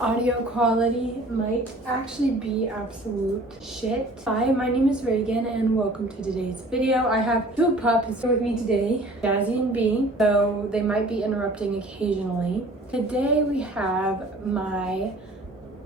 audio quality might actually be absolute shit. Hi, my name is Reagan and welcome to today's video. I have two pups with me today, Jazzy and Bee, so they might be interrupting occasionally. Today we have my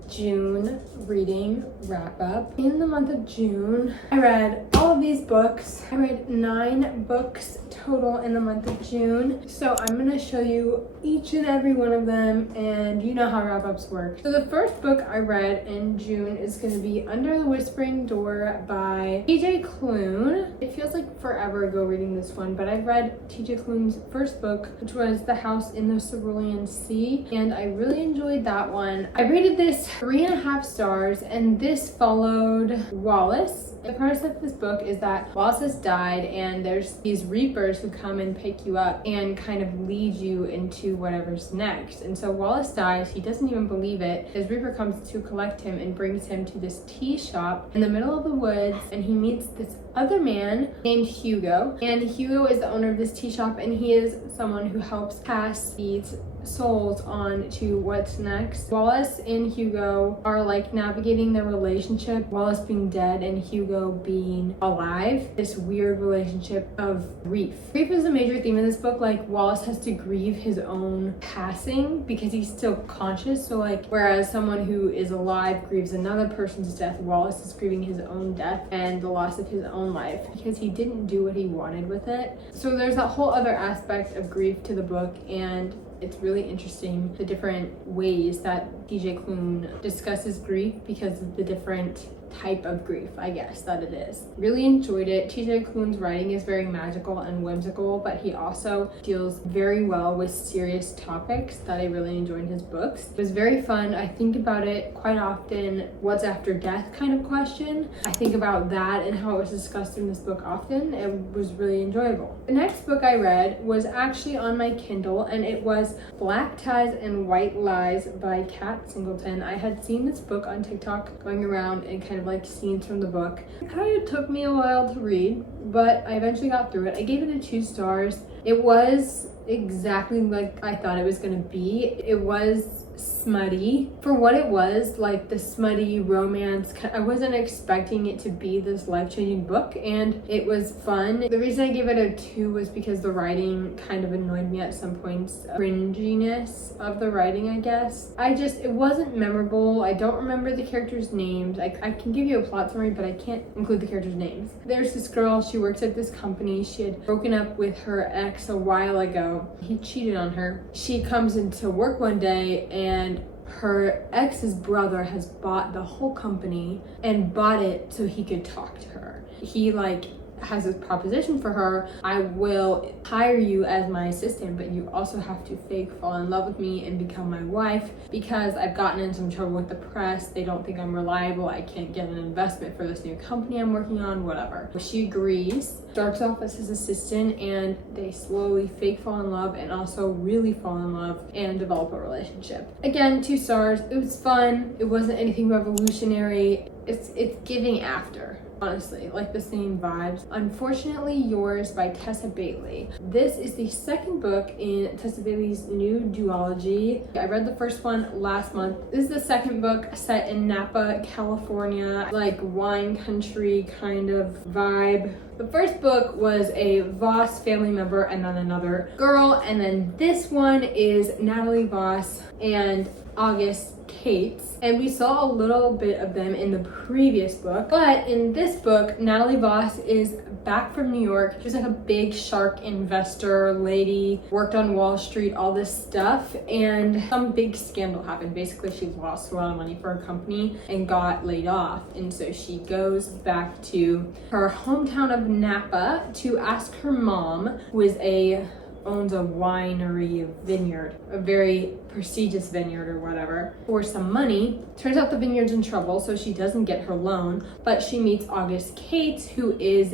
June reading wrap up. In the month of June, I read all of these books. I read 9 books total in the month of June. So I'm gonna show you each and every one of them, and you know how wrap ups work. So the first book I read in June is gonna be Under the Whispering Door by TJ Klune. It feels like forever ago reading this one, but I read TJ Klune's first book, which was The House in the Cerulean Sea, and I really enjoyed that one. I rated this 3.5 stars, and this followed Wallace. The premise of this book is that Wallace has died, and there's these reapers who come and pick you up and kind of lead you into whatever's next. And so Wallace dies, he doesn't even believe it. His reaper comes to collect him and brings him to this tea shop in the middle of the woods, and he meets this other man named Hugo. And Hugo is the owner of this tea shop, and he is someone who helps pass these souls on to what's next. Wallace and Hugo are like navigating their relationship, Wallace being dead and Hugo being alive. This weird relationship of grief. Grief is a major theme in this book. Like, Wallace has to grieve his own passing because he's still conscious. So like, whereas someone who is alive grieves another person's death, Wallace is grieving his own death and the loss of his own life because he didn't do what he wanted with it. So there's that whole other aspect of grief to the book, and it's really interesting the different ways that TJ Klune discusses grief because of the different type of grief, I guess, that it is. Really enjoyed it. TJ Klune's writing is very magical and whimsical, but he also deals very well with serious topics that I really enjoyed in his books. It was very fun. I think about it quite often, what's after death kind of question. I think about that and how it was discussed in this book often. It was really enjoyable. The next book I read was actually on my Kindle, and it was Black Ties and White Lies by Kat Singleton. I had seen this book on TikTok going around and kind of like scenes from the book. It kind of took me a while to read, but I eventually got through it. I gave it a 2 stars. It was exactly like I thought it was gonna be. It was smutty for what it was, like the smutty romance. I wasn't expecting it to be this life-changing book, and it was fun. The reason I gave it a 2 was because the writing kind of annoyed me at some points. Cringiness of the writing, I guess. It wasn't memorable. I don't remember the characters' names. I can give you a plot summary, but I can't include the characters' names. There's this girl, she works at this company. She had broken up with her ex a while ago. He cheated on her. She comes into work one day, and her ex's brother has bought the whole company and bought it so he could talk to her. He has this proposition for her: I will hire you as my assistant, but you also have to fake fall in love with me and become my wife because I've gotten in some trouble with the press. They don't think I'm reliable. I can't get an investment for this new company I'm working on, whatever. She agrees, starts off as his assistant, and they slowly fake fall in love and also really fall in love and develop a relationship. Again, 2 stars. It was fun. It wasn't anything revolutionary. It's giving After. Honestly, like the same vibes. Unfortunately Yours by Tessa Bailey. This is the second book in Tessa Bailey's new duology. I read the first one last month. This is the second book set in Napa, California, like wine country kind of vibe. The first book was a Voss family member and then another girl, and then this one is Natalie Voss and August Cates, and we saw a little bit of them in the previous book, but in this book Natalie Voss is back from New York. She's like a big shark investor lady, worked on Wall Street, all this stuff, and some big scandal happened. Basically, she lost a lot of money for her company and got laid off, and so she goes back to her hometown of Napa to ask her mom, who owns a winery, a vineyard, a very prestigious vineyard or whatever, for some money. Turns out the vineyard's in trouble, so she doesn't get her loan, but she meets August Cates, who is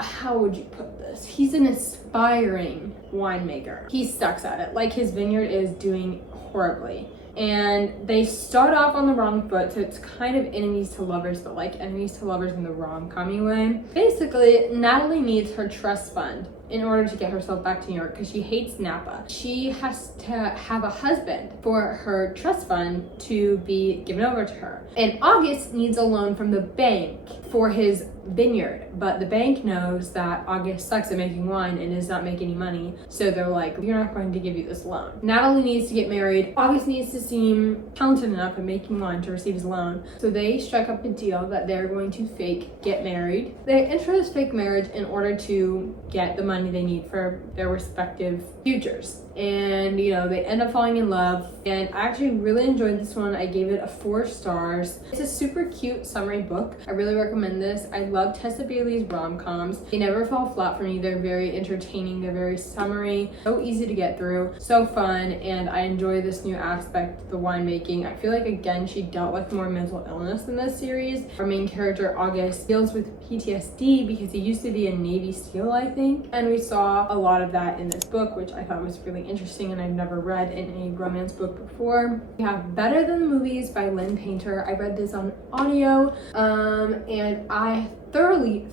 how would you put this? He's an aspiring winemaker. He sucks at it. Like, his vineyard is doing horribly. And they start off on the wrong foot, so it's kind of enemies to lovers, but like enemies to lovers in the rom-com way. Basically, Natalie needs her trust fund. in order to get herself back to New York because she hates Napa. She has to have a husband for her trust fund to be given over to her. And August needs a loan from the bank for his vineyard, but the bank knows that August sucks at making wine and does not make any money, so they're like, we're not going to give you this loan. Natalie needs to get married. August needs to seem talented enough at making wine to receive his loan, so they strike up a deal that they're going to fake get married. They enter this fake marriage in order to get the money they need for their respective futures. And they end up falling in love, and I actually really enjoyed this one. I gave it 4 stars. It's a super cute summary book. I really recommend this. I love Tessa Bailey's rom-coms. They never fall flat for me. They're very entertaining, they're very summery, so easy to get through, so fun, and I enjoy this new aspect, the winemaking. I feel like again she dealt with more mental illness in this series. Our main character August deals with PTSD because he used to be a Navy SEAL, I think, and we saw a lot of that in this book, which I thought was really interesting and I've never read in a romance book before. We have Better Than the Movies by Lynn Painter. I read this on audio and I thoroughly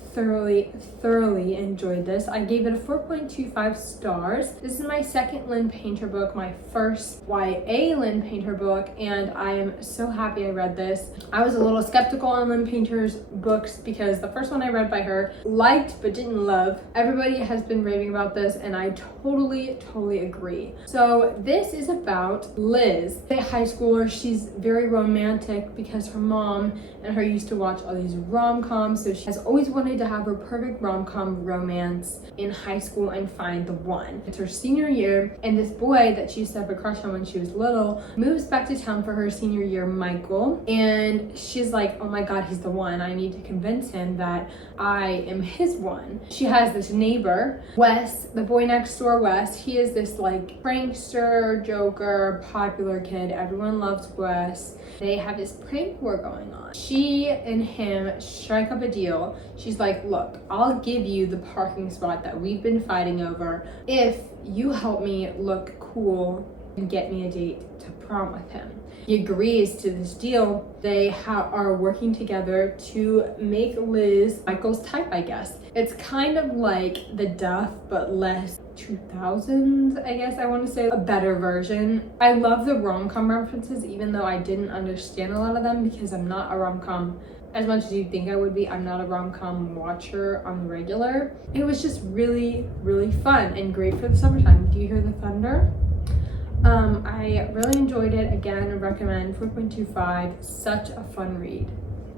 enjoyed this. I gave it a 4.25 stars. This is my second Lynn Painter book, my first YA Lynn Painter book, and I am so happy I read this. I was a little skeptical on Lynn Painter's books because the first one I read by her, liked but didn't love. Everybody has been raving about this and I totally agree. So this is about Liz, a high schooler. She's very romantic because her mom and her used to watch all these rom-coms, so she has always wanted to have her perfect rom-com romance in high school and find the one. It's her senior year, and this boy that she used to have a crush on when she was little moves back to town for her senior year, Michael, and she's like, oh my god, he's the one. I need to convince him that I am his one. She has this neighbor, Wes, the boy next door, Wes. He is this like prankster, joker, popular kid. Everyone loves Wes. They have this prank war going on. She and him strike up a deal. She's like, look, I'll give you the parking spot that we've been fighting over if you help me look cool and get me a date to prom with him. He agrees to this deal. They are working together to make Liz Michael's type, I guess. It's kind of like The Duff, but less 2000s, I guess I want to say, a better version. I love the rom-com references, even though I didn't understand a lot of them because I'm not a rom-com as much as you think I would be. I'm not a rom-com watcher on the regular. It was just really fun and great for the summertime. Do you hear the thunder? I really enjoyed it. Again, recommend 4.25. Such a fun read.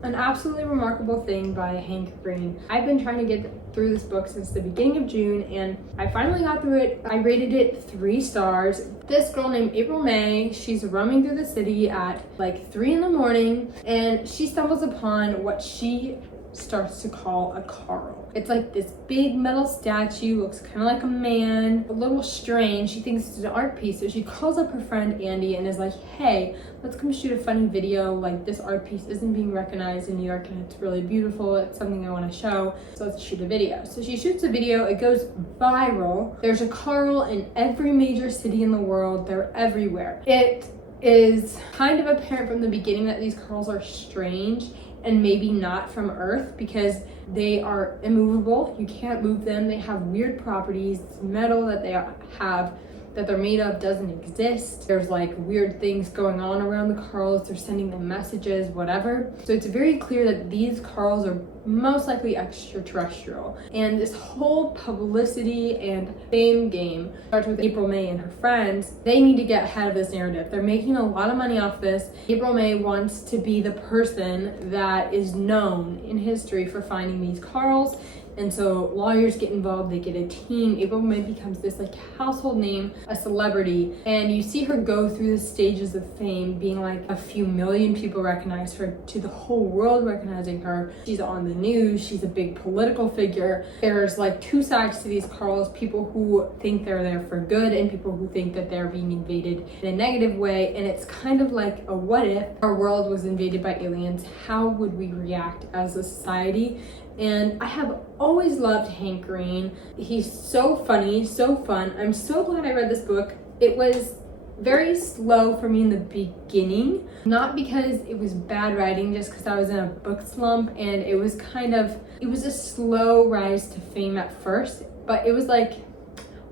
An Absolutely Remarkable Thing by Hank Green. I've been trying to get through this book since the beginning of June, and I finally got through it. I rated it 3 stars. This girl named April May, she's roaming through the city at like 3 in the morning, and she stumbles upon what she starts to call a Carl. It's like this big metal statue, looks kind of like a man, a little strange. She thinks it's an art piece, so she calls up her friend Andy and is like, hey, let's come shoot a funny video. Like, this art piece isn't being recognized in New York and it's really beautiful. It's something I want to show, so let's shoot a video. So she shoots a video, it goes viral. There's a Carl in every major city in the world. They're everywhere. It is kind of apparent from the beginning that these Carls are strange and maybe not from Earth because they are immovable. You can't move them. They have weird properties. Metal that they have that they're made of doesn't exist. There's like weird things going on around the Carls. They're sending them messages, whatever. So it's very clear that these Carls are most likely extraterrestrial. And this whole publicity and fame game starts with April May and her friends. They need to get ahead of this narrative. They're making a lot of money off this. April May wants to be the person that is known in history for finding these Carls. And so lawyers get involved, they get a team. April May becomes this like household name, a celebrity, and you see her go through the stages of fame, being like a few million people recognize her to the whole world recognizing her. She's on the news, she's a big political figure. There's like 2 sides to these Carls, people who think they're there for good and people who think that they're being invaded in a negative way. And it's kind of like a what if our world was invaded by aliens, how would we react as a society? And I have always loved Hank Green. He's so funny, so fun. I'm so glad I read this book. It was very slow for me in the beginning, not because it was bad writing, just because I was in a book slump, and it was a slow rise to fame at first. but it was like,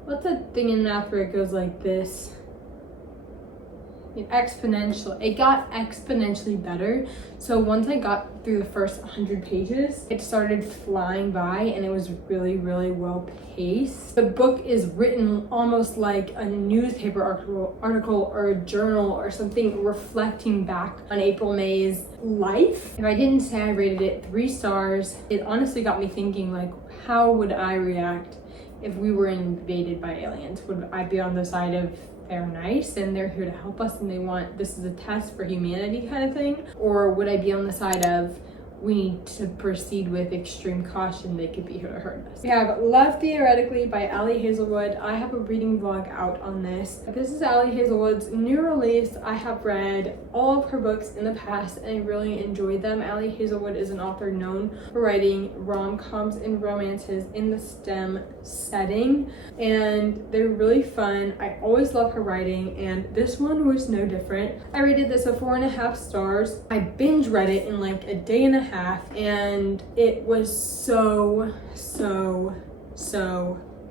what's that thing in math where it goes like this? Exponential. It got exponentially better. So once I got through the first 100 pages, it started flying by, and it was really, really well paced. The book is written almost like a newspaper article or a journal or something, reflecting back on April May's life. If I didn't say I rated it 3 stars, it honestly got me thinking, like, how would I react if we were invaded by aliens? Would I be on the side of they're nice and they're here to help us and this is a test for humanity kind of thing? Or would I be on the side of we need to proceed with extreme caution, they could be here to hurt us? We have Love Theoretically by Ali Hazelwood. I have a reading vlog out on this. This is Ali Hazelwood's new release. I have read all of her books in the past and I really enjoyed them. Ali Hazelwood is an author known for writing rom-coms and romances in the STEM setting, and they're really fun. I always love her writing, and this one was no different. I rated this a 4.5 stars. I binge read it in like a day and a half, and it was so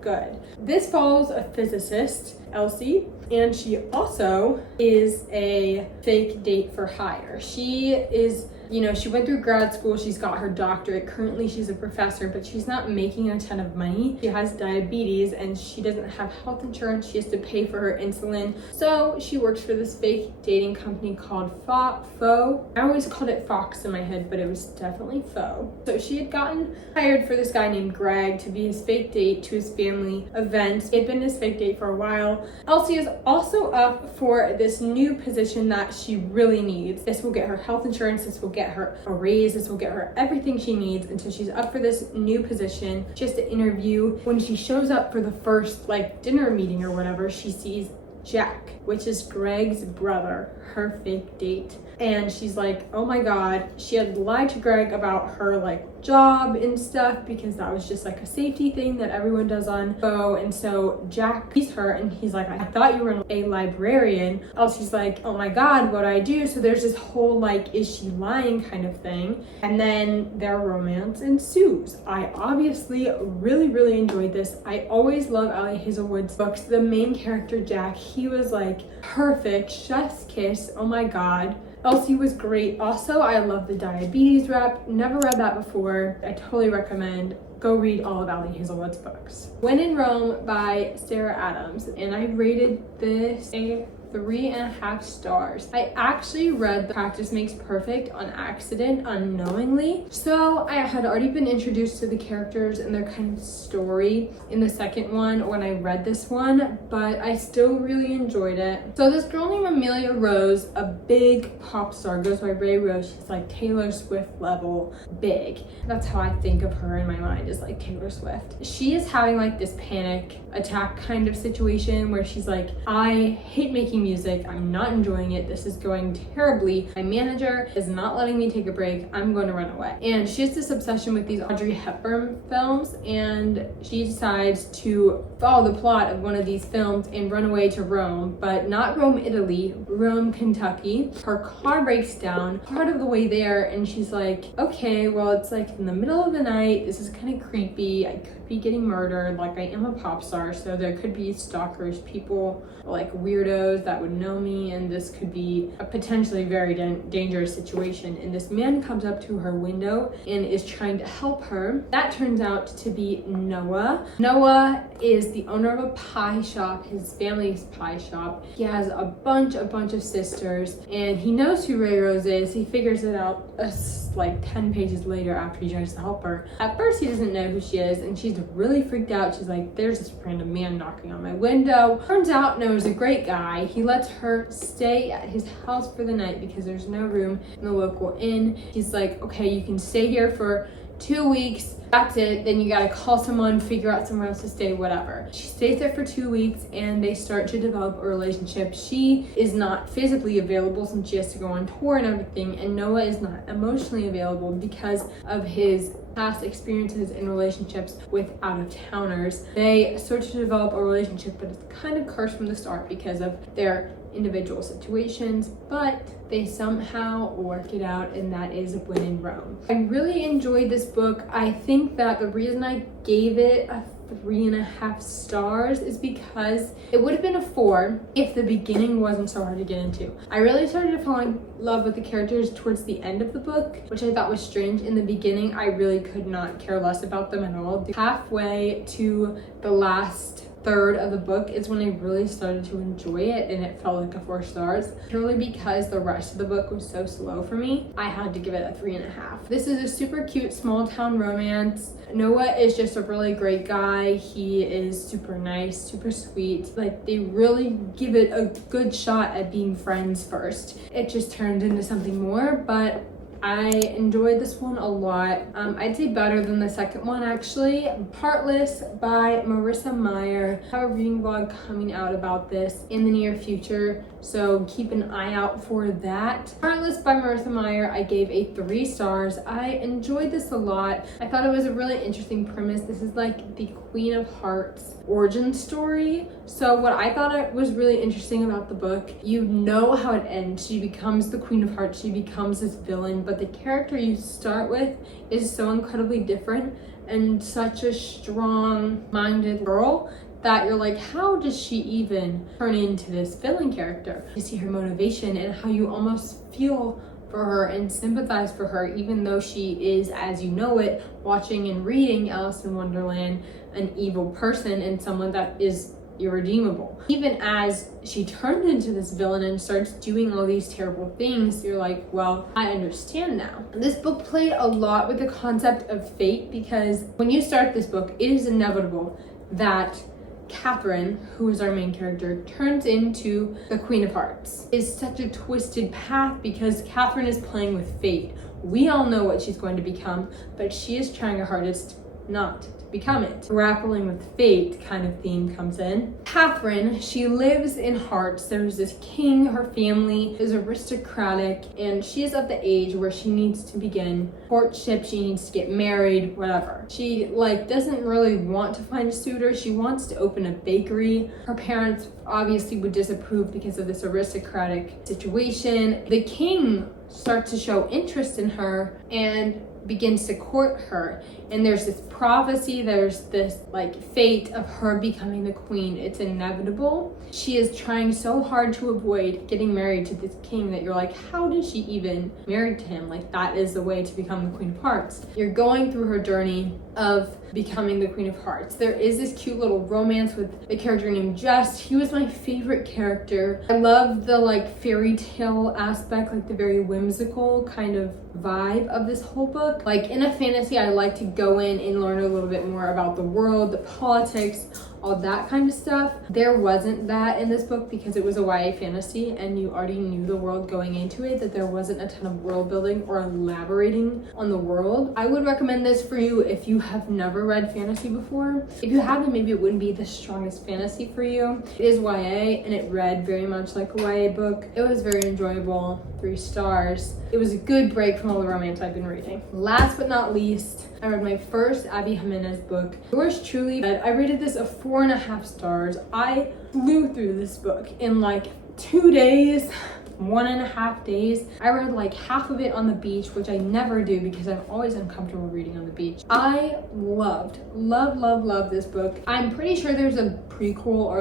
good. This follows a physicist, Elsie, and she also is a fake date for hire. She is, she went through grad school, she's got her doctorate, currently she's a professor, but she's not making a ton of money. She has diabetes and she doesn't have health insurance. She has to pay for her insulin. So she works for this fake dating company called Faux. I always called it Fox in my head, but it was definitely Faux. So she had gotten hired for this guy named Greg to be his fake date to his family event. It had been his fake date for a while. Elsie is also up for this new position that she really needs. This will get her health insurance, this will get her a raise, this will get her everything she needs until she's up for this new position. She has to interview. When she shows up for the first dinner meeting or whatever, she sees Jack, which is Greg's brother, her fake date. And she's like, oh my God, she had lied to Greg about her job and stuff because that was just a safety thing that everyone does on Faux. And so Jack sees her and he's like, I thought you were a librarian. Elsie's like, oh my God, what do I do? So there's this whole is she lying kind of thing. And then their romance ensues. I obviously really enjoyed this. I always love Ali Hazelwood's books. The main character, Jack, he was perfect, chef's kiss. Oh my God. Elsie was great. Also, I love the diabetes rep. Never read that before. I totally recommend. Go read all of Ali Hazelwood's books. When in Rome by Sarah Adams, and I rated this a 3.5 stars. I actually read Practice Makes Perfect on accident, unknowingly. So I had already been introduced to the characters and their kind of story in the second one when I read this one, but I still really enjoyed it. So this girl named Amelia Rose, a big pop star, goes by Ray Rose. She's Taylor Swift level big. That's how I think of her in my mind, is Taylor Swift. She is having this panic attack kind of situation where she's I hate making music. I'm not enjoying it. This is going terribly. My manager is not letting me take a break. I'm going to run away. And she has this obsession with these Audrey Hepburn films, and she decides to follow the plot of one of these films and run away to Rome, but not Rome, Italy, Rome, Kentucky. Her car breaks down part of the way there, and she's like, okay, well, it's in the middle of the night. This is kind of creepy. I could be getting murdered. I am a pop star, so there could be stalkers, people weirdos that would know me, and this could be a potentially very dangerous situation. And this man comes up to her window and is trying to help her. That turns out to be Noah. Noah is the owner of a pie shop, his family's pie shop. He has a bunch of sisters, and he knows who Ray Rose is. He figures it out 10 pages later after he tries to help her. At first, he doesn't know who she is, and she's really freaked out. She's like, there's this random man knocking on my window. Turns out Noah's a great guy. He lets her stay at his house for the night because there's no room in the local inn. He's like, okay, you can stay here for 2 weeks. That's it. Then you gotta call someone, figure out somewhere else to stay, whatever. She stays there for 2 weeks and they start to develop a relationship. She is not physically available since she has to go on tour and everything, and Noah is not emotionally available because of his past experiences in relationships with out-of-towners. They start to develop a relationship, but it's kind of cursed from the start because of their individual situations, but they somehow work it out, and that is when in Rome. I really enjoyed this book. I think that the reason I gave it a 3.5 stars is because it would have been a 4 if the beginning wasn't so hard to get into. I really started to fall in love with the characters towards the end of the book, which I thought was strange. In the beginning, I really could not care less about them at all. Halfway to the last third of the book is when I really started to enjoy it, and it felt like a 4 stars. Purely because the rest of the book was so slow for me, I had to give it a 3.5. This is a super cute small town romance. Noah is just a really great guy. He is super nice, super sweet. Like, they really give it a good shot at being friends first. It just turned into something more, but I enjoyed this one a lot. I'd say better than the second one, actually. Partless by Marissa Meyer. I have a reading vlog coming out about this in the near future, so keep an eye out for that. Partless by Marissa Meyer, I gave a 3 stars. I enjoyed this a lot. I thought it was a really interesting premise. This is like the Queen of Hearts origin story. So what I thought was really interesting about the book, you know how it ends. She becomes the Queen of Hearts. She becomes this villain, but the character you start with is so incredibly different and such a strong-minded girl that you're like, how does she even turn into this villain character? You see her motivation and how you almost feel for her and sympathize for her, even though she is, as you know it, watching and reading Alice in Wonderland, an evil person and someone that is irredeemable. Even as she turned into this villain and starts doing all these terrible things, you're like, well, I understand now. This book played a lot with the concept of fate, because when you start this book, it is inevitable that Catherine, who is our main character, turns into the Queen of Hearts. It's such a twisted path because Catherine is playing with fate. We all know what she's going to become, but she is trying her hardest not to become it. Grappling with fate kind of theme comes in. Catherine, she lives in Hearts. There's this king, her family is aristocratic, and she is of the age where she needs to begin courtship, she needs to get married, whatever. She doesn't really want to find a suitor. She wants to open a bakery. Her parents obviously would disapprove because of this aristocratic situation. The king starts to show interest in her and begins to court her, and there's this prophecy, there's this fate of her becoming the queen. It's inevitable. She is trying so hard to avoid getting married to this king that you're like, how does she even marry to him? That is the way to become the Queen of Hearts. You're going through her journey of becoming the Queen of Hearts. There is this cute little romance with a character named Just. He was my favorite character. I love the fairy tale aspect, the very whimsical kind of vibe of this whole book. In a fantasy, I like to go in and learn a little bit more about the world, the politics, all that kind of stuff. There wasn't that in this book because it was a YA fantasy and you already knew the world going into it, that there wasn't a ton of world building or elaborating on the world. I would recommend this for you if you have never read fantasy before. If you haven't, maybe it wouldn't be the strongest fantasy for you. It is YA and it read very much like a YA book. It was very enjoyable, 3 stars. It was a good break from all the romance I've been reading. Last but not least, I read my first Abby Jimenez book, Yours Truly. I rated this a 4.5 stars. I flew through this book in 2 days, 1.5 days. I read half of it on the beach, which I never do because I'm always uncomfortable reading on the beach. I love this book. I'm pretty sure there's a prequel or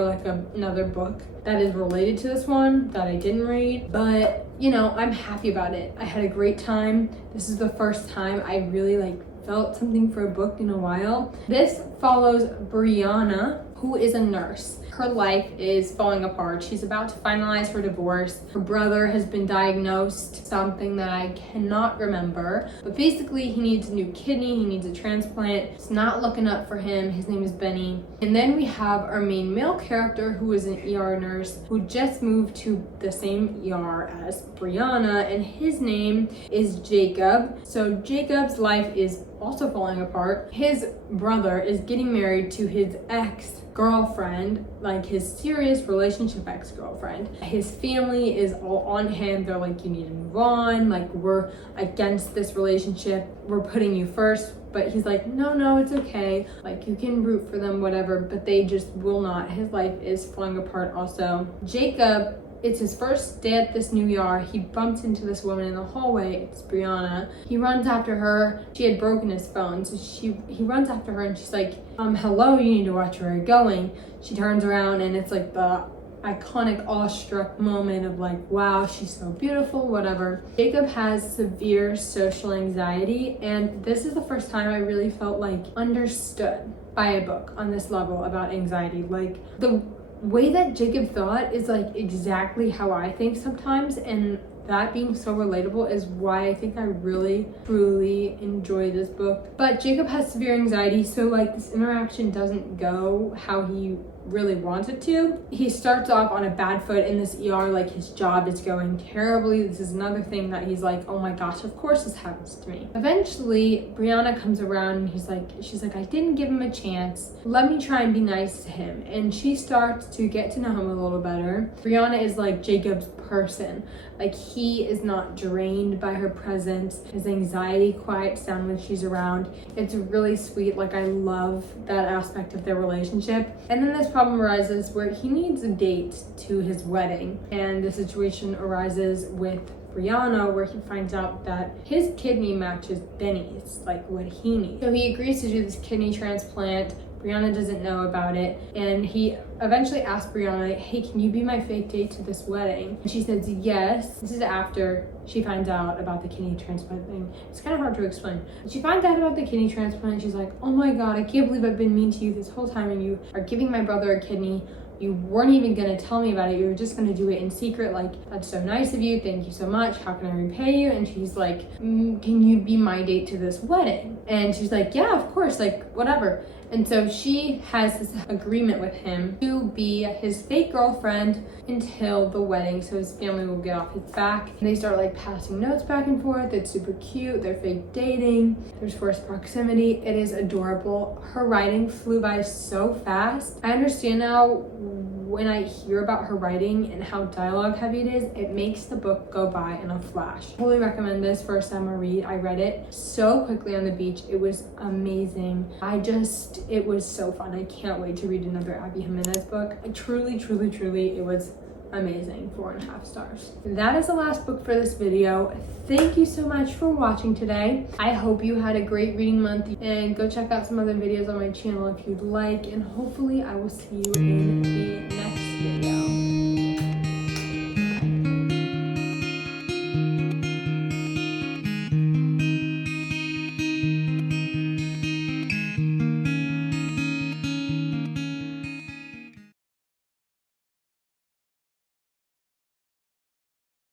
another book that is related to this one that I didn't read, but I'm happy about it. I had a great time. This is the first time I really felt something for a book in a while. This follows Brianna, who is a nurse. Her life is falling apart. She's about to finalize her divorce. Her brother has been diagnosed something that I cannot remember, but basically he needs a new kidney, he needs a transplant. It's not looking up for him. His name is Benny. And then we have our main male character, who is an ER nurse who just moved to the same ER as Brianna, and his name is Jacob. So Jacob's life is also falling apart. His brother is getting married to his ex-girlfriend, his serious relationship ex-girlfriend. His family is all on him. They're like, you need to move on. We're against this relationship. We're putting you first. But he's like, no, it's okay. You can root for them, whatever. But they just will not. His life is falling apart also. Jacob It's his first day at this new ER. He bumps into this woman in the hallway. It's Brianna. He runs after her. She had broken his phone, so he runs after her and she's like, hello, you need to watch where you're going. She turns around and it's like the iconic awestruck moment of like, wow, she's so beautiful, whatever. Jacob has severe social anxiety, and this is the first time I really felt like understood by a book on this level about anxiety. Like, the way that Jacob thought is like exactly how I think sometimes, and that being so relatable is why I think I really truly enjoy this book. But Jacob has severe anxiety, so like this interaction doesn't go how he really wants it to. He starts off on a bad foot in this ER, like his job is going terribly. This is another thing that he's like, oh my gosh, of course this happens to me. Eventually, Brianna comes around and she's like, I didn't give him a chance. Let me try and be nice to him. And she starts to get to know him a little better. Brianna is like Jacob's person. Like, he is not drained by her presence. His anxiety quiets down when she's around. It's really sweet. Like, I love that aspect of their relationship. And then this problem arises where he needs a date to his wedding, and the situation arises with Brianna where he finds out that his kidney matches Benny's, like what he needs. So he agrees to do this kidney transplant. Brianna doesn't know about it, and he eventually asks Brianna, hey, can you be my fake date to this wedding? And she says yes. This is after she finds out about the kidney transplant thing. It's kind of hard to explain. She finds out about the kidney transplant and she's like, oh my god, I can't believe I've been mean to you this whole time and you are giving my brother a kidney. You weren't even gonna tell me about it. You were just gonna do it in secret. Like, that's so nice of you. Thank you so much. How can I repay you? And she's like, can you be my date to this wedding? And she's like, yeah, of course, like whatever. And so she has this agreement with him to be his fake girlfriend until the wedding, so his family will get off his back. And they start like passing notes back and forth. It's super cute. They're fake dating. There's forced proximity. It is adorable. Her writing flew by so fast. I understand now when I hear about her writing and how dialogue heavy it is, it makes the book go by in a flash. I totally recommend this for a summer read. I read it so quickly on the beach. It was amazing. It was so fun. I can't wait to read another Abby Jimenez book. I truly, it was amazing. 4.5 stars. That is the last book for this video. Thank you so much for watching today. I hope you had a great reading month, and go check out some other videos on my channel if you'd like, and hopefully I will see you in the next video.